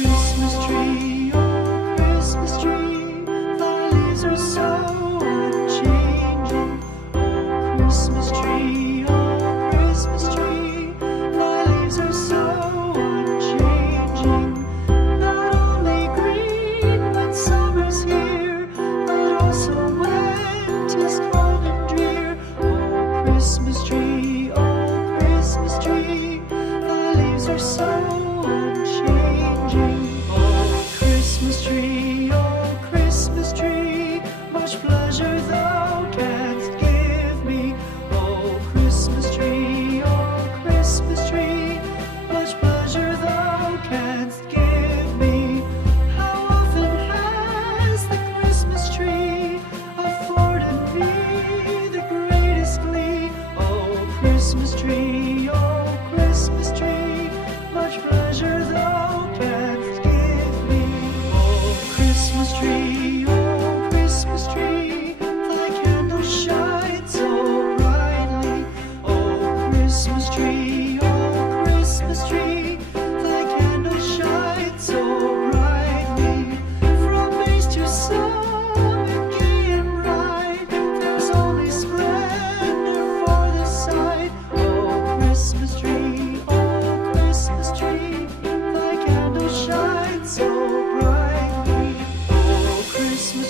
Christmas tree, oh Christmas tree, thy leaves are so unchanging. Oh Christmas tree, oh Christmas tree, thy leaves are so unchanging. Not only green when summer's here, but also when 'tis cold and drear. Oh Christmas tree, thy leaves are so unchanging. Oh Christmas tree, much pleasure thou canst give me. Oh Christmas tree, much pleasure thou canst give me. How often has the Christmas tree afforded me the greatest glee? Oh Christmas tree, much pleasure thou canst give me. Oh Christmas tree, thy candles shine so brightly. Oh Christmas tree, thy candles shine so brightly. From base to summit, gay and bright, there's only splendor for the sight. Oh Christmas tree, thy candles shine so brightly. Oh Christmas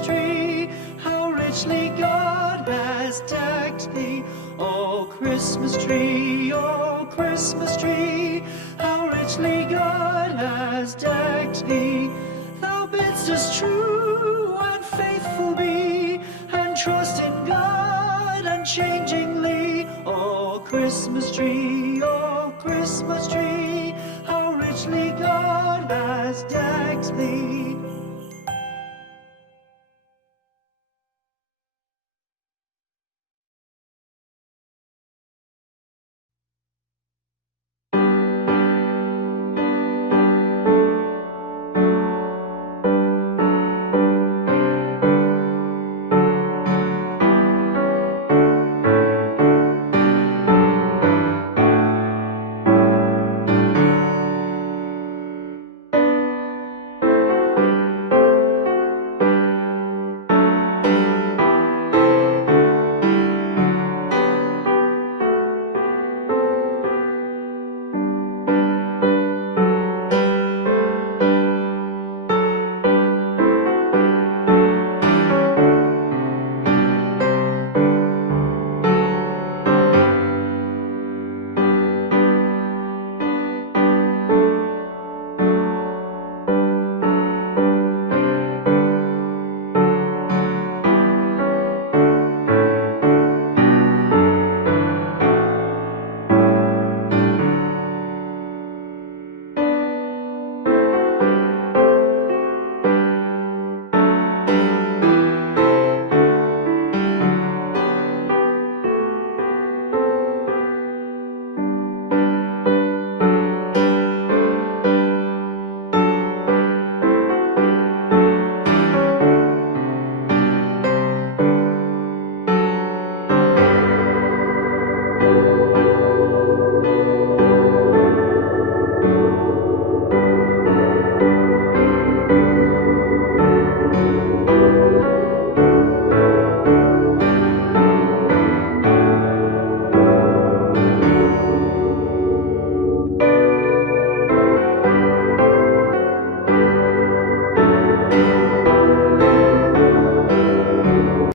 tree, how richly God has decked thee. Oh Christmas tree, how richly God has decked thee. Thou bidst us true and faithful be, and trust in God unchangingly. Oh Christmas tree, how richly God has decked thee.